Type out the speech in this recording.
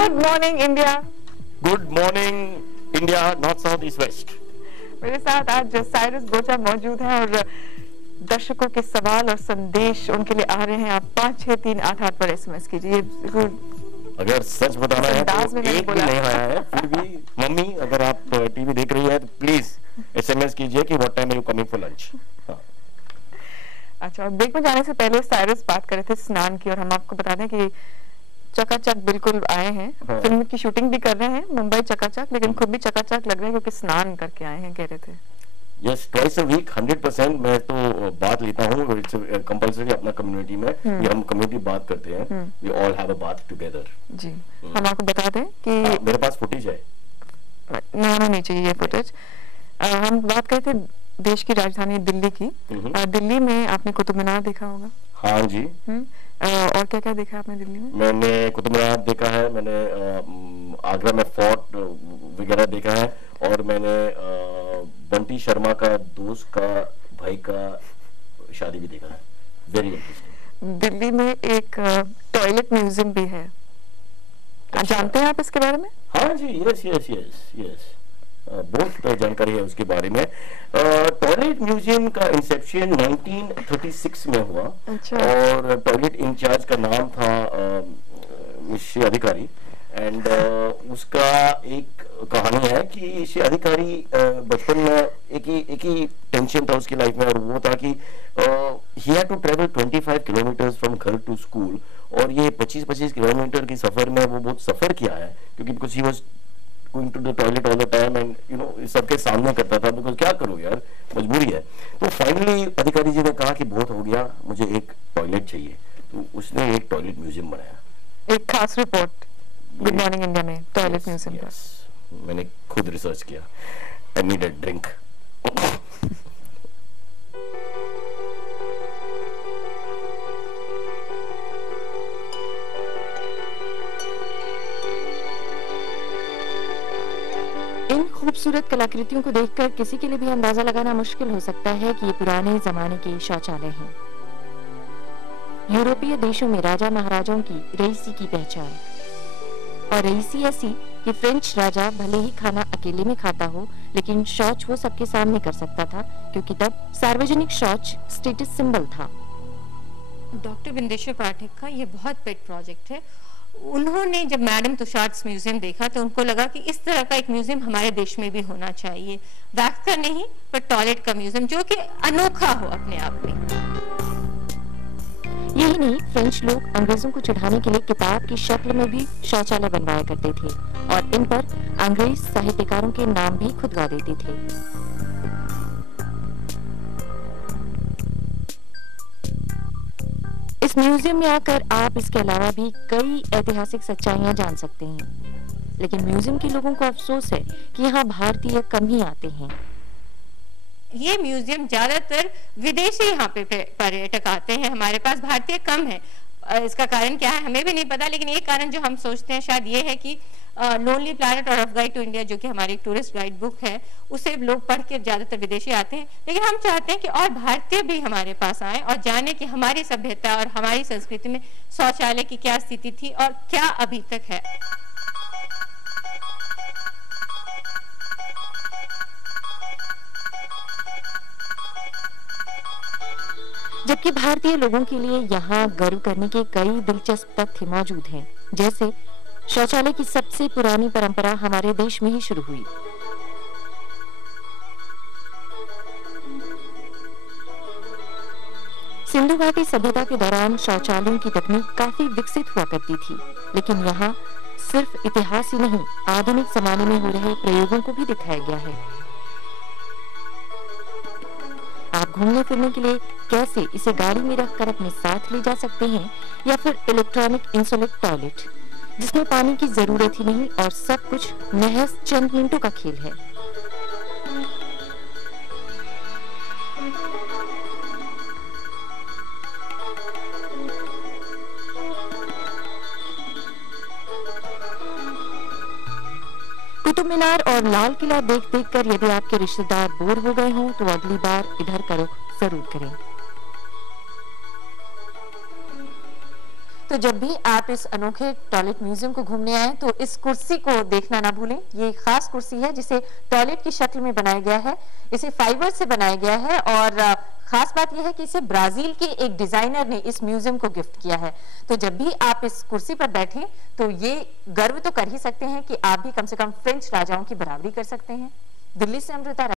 Good morning India. Good morning India, north south east west. मेरे साथ आज Cyrus बोचा मौजूद हैं और दर्शकों के सवाल और संदेश उनके लिए आ रहे हैं। आप 5638 पर SMS कीजिए। अगर सच बताना है तो एक भी नहीं आया है, फिर भी मम्मी अगर आप टीवी देख रही है तो प्लीज SMS कीजिए कि what time are you coming for lunch. अच्छा, और ब्रेक में जाने से पहले साइरस बात कर रहे थे स्नान की, और हम आपको बता दें कि चकाचक बिल्कुल आए हैं। हाँ। फिल्म की शूटिंग भी कर रहे हैं मुंबई चकाचक, लेकिन खुद भी चकाचक लग रहे हैं क्योंकि स्नान करके आए हैं, कह रहे थे। यस, ट्वाइस अ वीक 100% मैं तो बात लेता हूँ। इट्स कंपल्सरी अपना कम्युनिटी में, ये हम कम्युनिटी बात करते हैं। We all have a bath together. जी, हम आपको बता दें कि मेरे पास फुटेज है। नहीं चाहिए ये फुटेज। हम बात करते थे देश की राजधानी दिल्ली की। दिल्ली में आपने कुतुब मीनार देखा होगा। हाँ जी। और क्या क्या देखा आपने दिल्ली में? मैंने कुतुब मीनार देखा है, मैंने आगरा में फोर्ट वगैरह देखा है, और मैंने बंटी शर्मा का दोस्त का भाई का शादी भी देखा है। Very interesting. दिल्ली में एक टॉयलेट म्यूजियम भी है। जानते हैं आप इसके बारे में? हाँ जी, यस यस यस यस, बहुत जानकारी है उसके बारे में। टॉयलेट म्यूजियम का इंसेप्शन 1936 में हुआ। अच्छा। और टॉयलेट इंचार्ज का नाम था श्री अधिकारी। एंड उसका एक कहानी है कि श्री अधिकारी बचपन में एक ही टेंशन था उसकी लाइफ में, और वो था कि he had to travel 25 kilometre from घर टू स्कूल। और ये 25 किलोमीटर की सफर में वो बहुत सफर किया है, क्योंकि because he was going to the toilet all the time, and you know सबके सामने करता था, बिकॉज क्या करूं यार, मजबूरी है। तो फाइनली अधिकारी जी ने कहा कि बहुत हो गया, मुझे एक टॉयलेट चाहिए। तो उसने एक टॉयलेट म्यूजियम बनाया। एक खास रिपोर्ट गुड मॉर्निंग इंडिया में टॉयलेट म्यूजियम पर। मैंने खुद रिसर्च किया। I need a drink. इन खूबसूरत कलाकृतियों को देखकर किसी के लिए भी अंदाजा लगाना मुश्किल हो सकता है कि ये पुराने जमाने के शौचालय हैं। यूरोपीय देशों में राजा महाराजाओं की रईसी की पहचान, और रईसी ऐसी कि फ्रेंच राजा भले ही खाना अकेले में खाता हो, लेकिन शौच वो सबके सामने कर सकता था, क्योंकि तब सार्वजनिक शौच स्टेटस सिंबल था। डॉक्टर बिंदेश्वर पाठक का ये बहुत पेट प्रोजेक्ट है। उन्होंने जब मैडम तुषार्ट्स म्यूजियम देखा तो उनको लगा कि इस तरह का एक म्यूजियम हमारे देश में भी होना चाहिए। वैक्स का नहीं, पर टॉयलेट का म्यूजियम, जो कि अनोखा हो अपने आप में। यही नहीं, फ्रेंच लोग अंग्रेजों को चिढ़ाने के लिए किताब की शक्ल में भी शौचालय बनवाया करते थे, और इन पर अंग्रेज साहित्यकारों के नाम भी खुदवा देते थे। इस म्यूजियम में आकर आप इसके अलावा भी कई ऐतिहासिक सच्चाइयां जान सकते हैं, लेकिन म्यूजियम के लोगों को अफसोस है कि यहाँ भारतीय कम ही आते हैं। ये म्यूजियम ज्यादातर विदेशी यहाँ पे पर्यटक आते हैं, हमारे पास भारतीय कम है। इसका कारण क्या है हमें भी नहीं पता, लेकिन एक कारण जो हम सोचते हैं शायद ये है कि लोनली प्लैनेट और ऑफ गाइड टू इंडिया, जो कि हमारी एक टूरिस्ट गाइड बुक है, उसे लोग पढ़ के ज्यादातर विदेशी आते हैं। लेकिन हम चाहते हैं कि और भारतीय भी हमारे पास आए और जाने कि हमारी सभ्यता और हमारी संस्कृति में शौचालय की क्या स्थिति थी और क्या अभी तक है। जबकि भारतीय लोगों के लिए यहाँ गर्व करने के कई दिलचस्प तथ्य मौजूद हैं, जैसे शौचालय की सबसे पुरानी परंपरा हमारे देश में ही शुरू हुई। सिंधु घाटी सभ्यता के दौरान शौचालयों की तकनीक काफी विकसित हुआ करती थी, लेकिन यहाँ सिर्फ इतिहास ही नहीं, आधुनिक जमाने में हो रहे प्रयोगों को भी दिखाया गया है। आप घूमने फिरने के लिए कैसे इसे गाड़ी में रखकर अपने साथ ले जा सकते हैं, या फिर इलेक्ट्रॉनिक इंसुलेट टॉयलेट, जिसमें पानी की जरूरत ही नहीं और सब कुछ महज चंद मिनटों का खेल है। कुतुब मीनार और लाल किला देख देख कर यदि आपके रिश्तेदार बोर हो गए हों तो अगली बार इधर का रुख जरूर करें। तो जब भी आप इस अनोखे टॉयलेट म्यूजियम को घूमने आए तो इस कुर्सी को देखना ना भूलें। ये एक खास कुर्सी है जिसे टॉयलेट की शक्ल में बनाया गया है। इसे फाइबर से बनाया गया है और खास बात यह है कि इसे ब्राजील के एक डिजाइनर ने इस म्यूजियम को गिफ्ट किया है। तो जब भी आप इस कुर्सी पर बैठें तो ये गर्व तो कर ही सकते हैं कि आप भी कम से कम फ्रेंच राजाओं की बराबरी कर सकते हैं। दिल्ली से अमृता।